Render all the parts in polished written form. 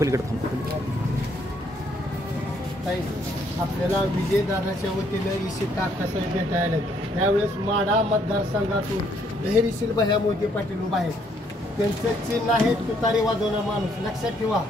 पलीकडे थांब. आपल्याला विजयदादाच्या वतीनं इशी काकासाहेब भेटायला त्यावेळेस माढा मतदारसंघातून धैर्यशील भैया मोहिते पाटील उभा आहेत. त्यांचं चिन्ह आहे तुतारी वाजवणारा माणूस. लक्षात ठेवा,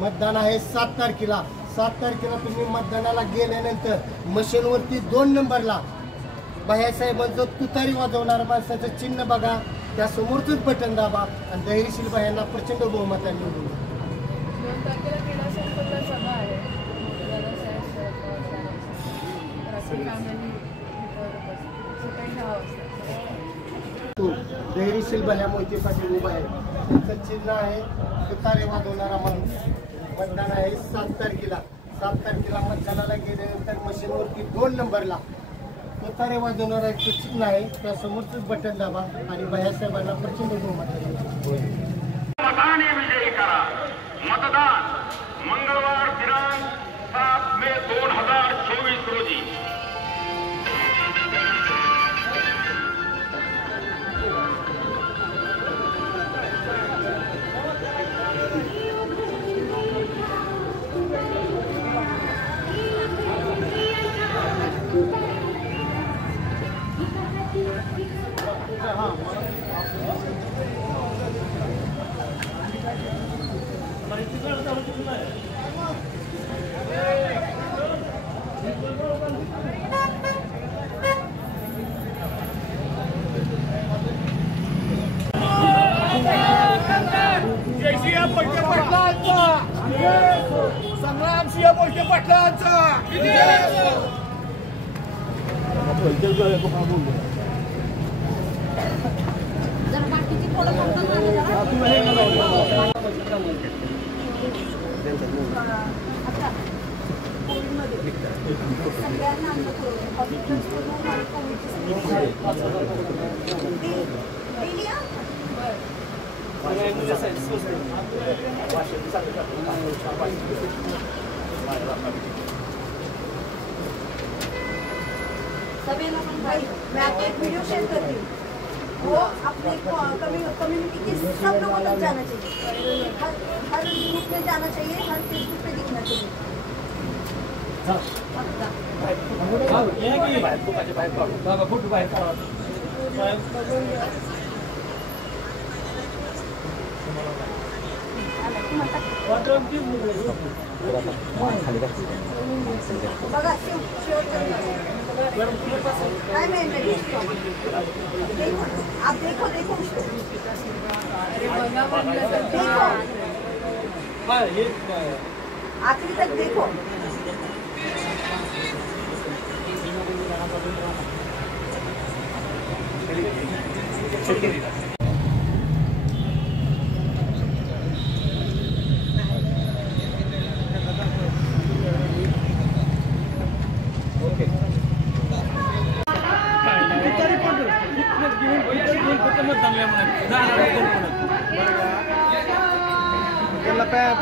मतदान आहे 7 तारखेला. 7 तारखेला तुम्ही मतदानाला गेल्यानंतर मशीनवरती 2 नंबरला भैयासाहेबांचं तुतारी वाजवणाऱ्या माणसाचं चिन्ह बघा, त्या समोरचंच बटन दाबा आणि धैर्यशील भैयांना प्रचंड बहुमताने निवडून. 2 तारखेला क्रीडा संकुलला सभा आहे. धैर्यशील भैया मोहिते पाटील उभा आहे. त्यांचं चिन्ह आहे तुतारी वाजवणारा माणूस. मतदान आहे 7 तारखेला. 7 तारखेला मतदानाला गेल्यानंतर मशीनवरती 2 नंबरला तुतारी वाजवणारा एक चिन्ह आहे, त्या समोरच बटन दाबा आणि भैयासाहेबांना प्रचंड बहुमत. विजयी करा. मतदान मंगळवार दिनांक 7 मे 2024 रोजी. संग्रामसिंह मोहिते पाटलांचा मैं आपको एक वीडियो शेयर करती हूँ. वो अपने कम्युनिटी के सब लोगों तक जाना चाहिए. हर ग्रुप में जाना चाहिए, हर फेसबुक पे दिखना चाहिए. बघा आप देखो देखो आखिरी तक देखो.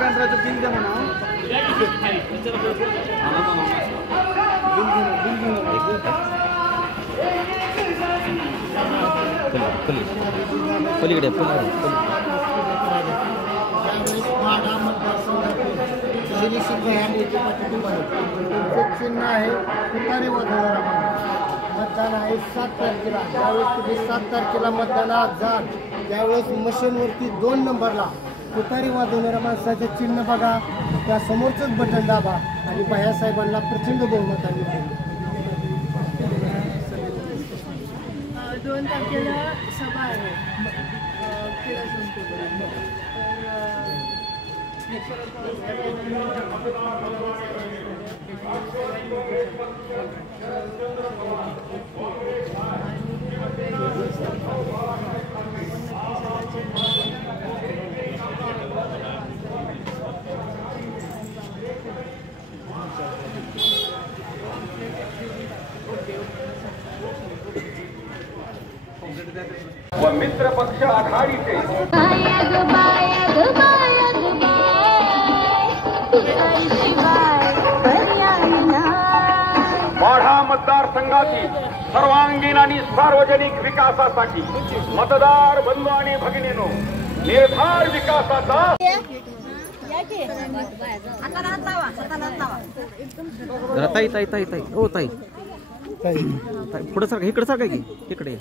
पेनड्राईव्हचं बिल द्या म्हणा. पलीकडे चिन्ह आहे तुतारी वाजवणारा माणूस. मतदान आहे 7 तारखेला. ज्यावेळेस तुम्ही 7 तारखेला मतदानात जाल त्यावेळेस मशीनवरती 2 नंबरला तुतारी वाजवणाऱ्या माणसाचे चिन्ह बघा, त्या समोरचंच बटन दाबा आणि भैयासाहेबांना प्रचंड बहुमताने निवडून. 2 तारखेला सभा आहे क्रीडा संकुल. व मित्र पक्ष आघाडीचे माढा मतदारसंघातील सर्वांगीण आणि सार्वजनिक विकासासाठी मतदार बंधू आणि भगिनींनो निर्धार विकासाचा आता हात लावा, हाताला हात लावा. जरा ताई ताई ताई ताई ओ ताई ताई पुढे सारखं इकडे सारखं की इकडे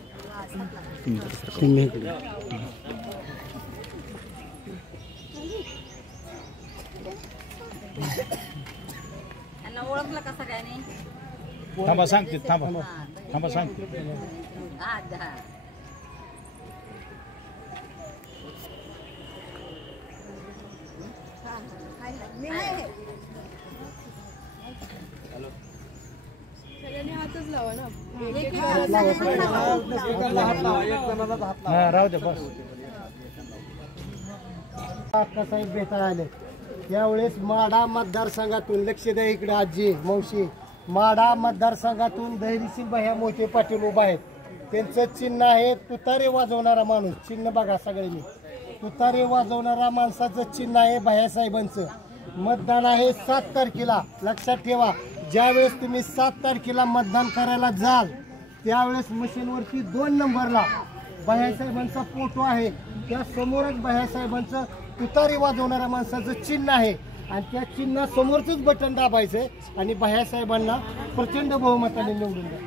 तुम्ही इकडे. यांना ओळखलं का सगळ्यांनी? थांबा सांगते थांबा थांबा सांगते. सगळ्यांनी हातच लावा ना. हा राहू दे बस. अक्कासाहेब भेटायला आले यावेळेस माढा मतदारसंघातून लक्ष द्या इकडे आजी मावशी. माढा मतदारसंघातून धैर्यशील भैया मोहिते पाटील उभा आहेत. त्यांचं चिन्ह आहे तुतारे वाजवणारा माणूस. चिन्ह बघा सगळ्यांनी. तुतारे वाजवणारा माणसाचं चिन्ह आहे भैयासाहेबांचं. मतदान आहे 7 तारखेला. लक्षात ठेवा, ज्यावेळेस तुम्ही 7 तारखेला मतदान करायला जाल त्यावेळेस मशीनवरती 2 नंबरला भैयासाहेबांचा फोटो आहे. त्या समोरच भैयासाहेबांचं तुतारी वाजवणाऱ्या माणसाचं चिन्ह आहे आणि त्या चिन्हा समोरचंच बटन दाबायचंय आणि भैयासाहेबांना प्रचंड बहुमताने निवडून द्या.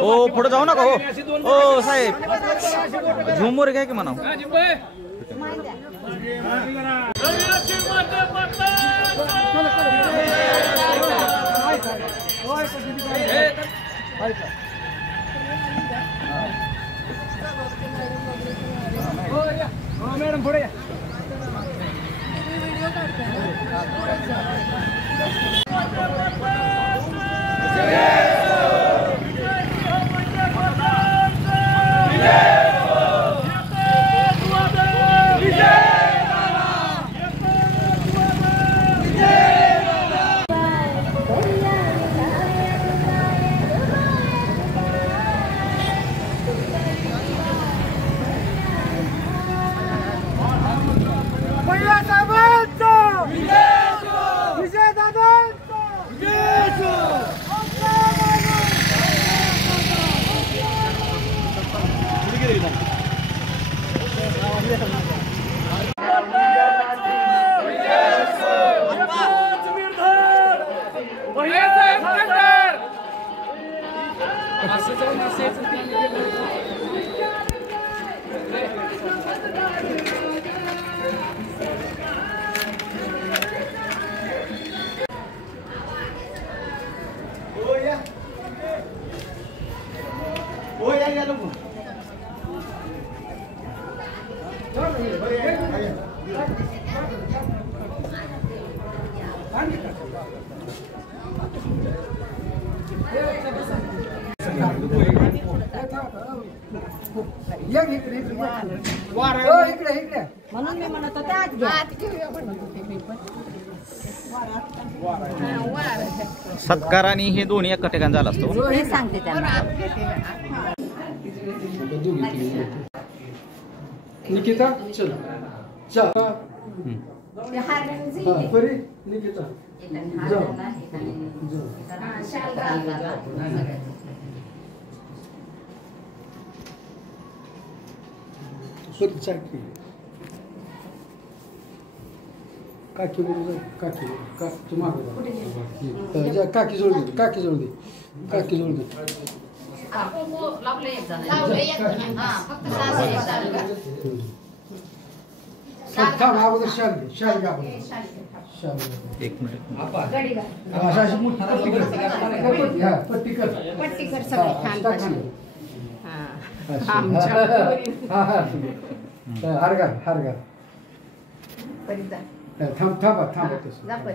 ओ पुढे जाऊ नका हो. ओ साहेब झुमवर घ्या की म्हणा. मॅडम पुढे या. व्हिडिओ काढताय म्हणून मी म्हणत होते आज घ्या. सत्कार आणि हे दोन्ही एका ठिकाणी झाला असतो. हे सांगते त्यांना. निकिता चल चल परी निकिता काकी बोलू काकी काकी मागे काकी जोड दे काकी जोड दे काकी जोड दे. थांब अगोदर शाल घे शाल घ्या अगोदर शाल. एक मिनिट. अशी मोठी पट्टी कर पट्टी कर सगळी. हार घाल हार घाल. थांब थांबा थांबा तसं थांबा.